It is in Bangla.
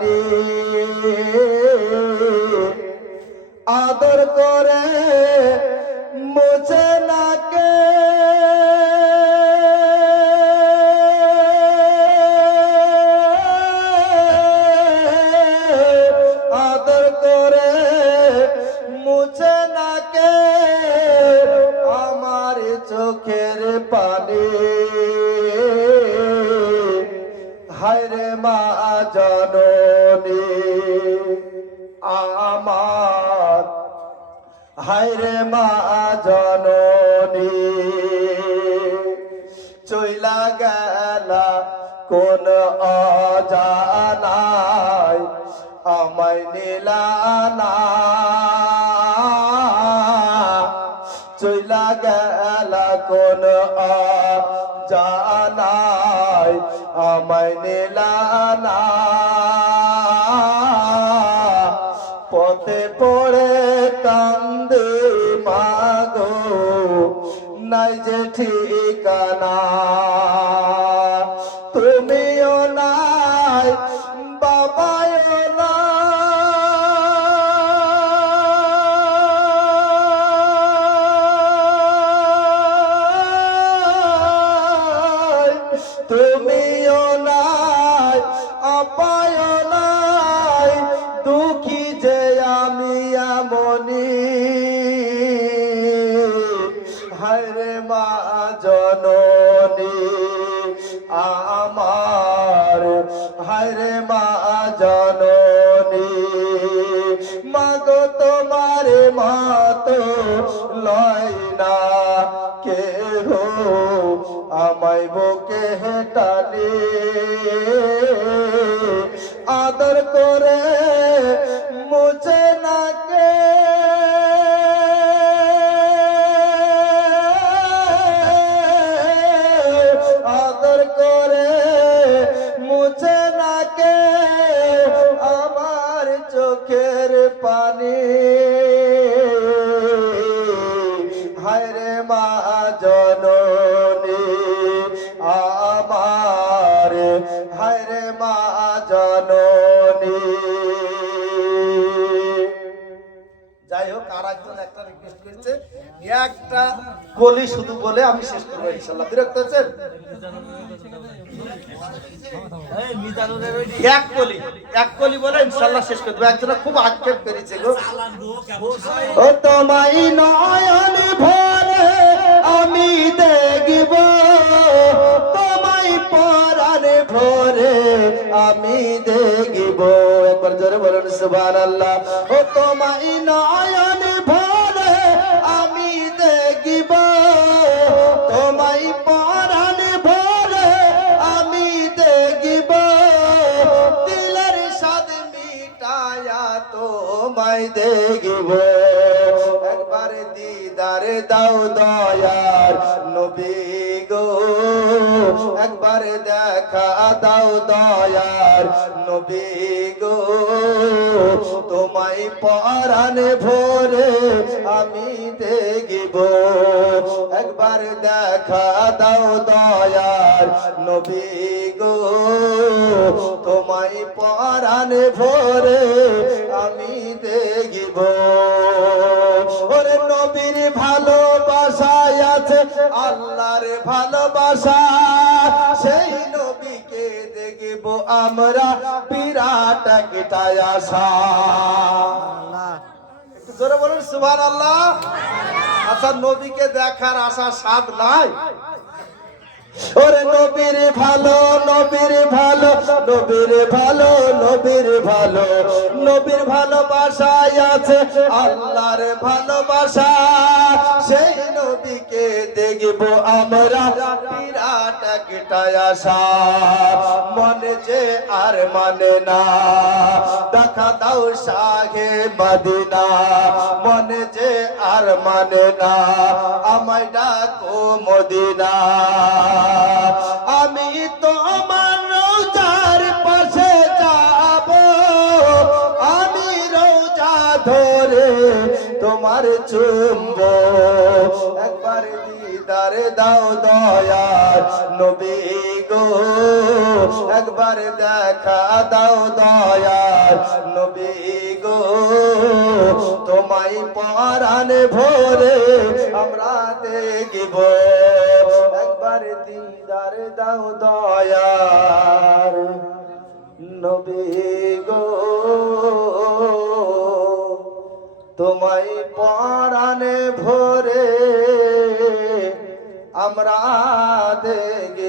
পানি আদর করে মুছে নাকে আদর করে মুছে নাকে আমার চোখের পানি হায়রে মা জননী আমার হায়রে মা জননী চইলা গেলা কোন অজানায় আমায় নিলা না চইলা গেলা কোন অজানায় আমায় নিলা না পথে পড়ে কান্দে মাগো নাই যে ঠিকানা তুমিও নাই বাবাও নাই তুমিও নাই আপায়ও নাই দুঃখী যে আমি আমনি হায়রে মা জননী আমার হায়রে মা জননী মাগো তোমার মতো লয় না কেহ আমায় বুকে হেটালি আদর করে মুছে নাকে আদর করে মুছে নাকে আমার চোখের পানি হায়রে মা জননী আমার হায়রে মা জননী যাই হোক আর একজন একটা রিকোয়েস্ট করেছে একটা কলি শুধু বলে আমি শেষ করবো ইনশাআল্লাহ বিরক্ত হচ্ছেন এক কলি বলে ইনশাআল্লাহ শেষ করে দেবো একজনা খুব আক্ষেপ করেছে গো ও তোমায় নয়ন ভরে আমি দেখব তোমায় পরাণ ভরে আমি দেখব একবার জোরে বলুন সুবহানাল্লাহ ও তোমায় নয়ন ভরে আমি দেখব তোমায় পরাণ ভরে আমি দেখব দিলের স্বাদ মিটায়া তোমায় দেখব একবার দিদার দাও দয়ার নবী গো একবার দেখা দাও দয়ার নবী গো তোমায় পরাণ ভরে আমি দেখব একবার দেখা দাও দয়ার নবী গো তোমায় পরাণ ভরে আমি দেখব ওরে নবীর ভালোবাসায় আছে আল্লাহর ভালোবাসা সেই নবীকে দেখব আমরা বিরাট একটা আশা একটু জোরে বলুন সুবহানাল্লাহ আচ্ছা নবীকে দেখার আশা স্বাদ নাই ওরে নবীর ভালো নবীর ভালো নবীর ভালো নবীর ভালো নবীর ভালোবাসায় আছে আল্লাহর ভালোবাসা সেই নবীকে দেখব আমরা বিরাট একটা আশা মনে যে আর মানে না দেখা দাও শাহে মদিনা মনে যে আর মানে না আমায় ডাকো মদিনা আমি তোমার রওজার পাশে যাব আমি রওজা ধরে তোমার চুমবো একবার দিদার দাও দয়ার নবী গো একবার দেখা দাও দয়া আমরা দেখিব একবার দিদার দাও দয়ার নবী গো তোমায় পরাণে ভরে আমরা দেখি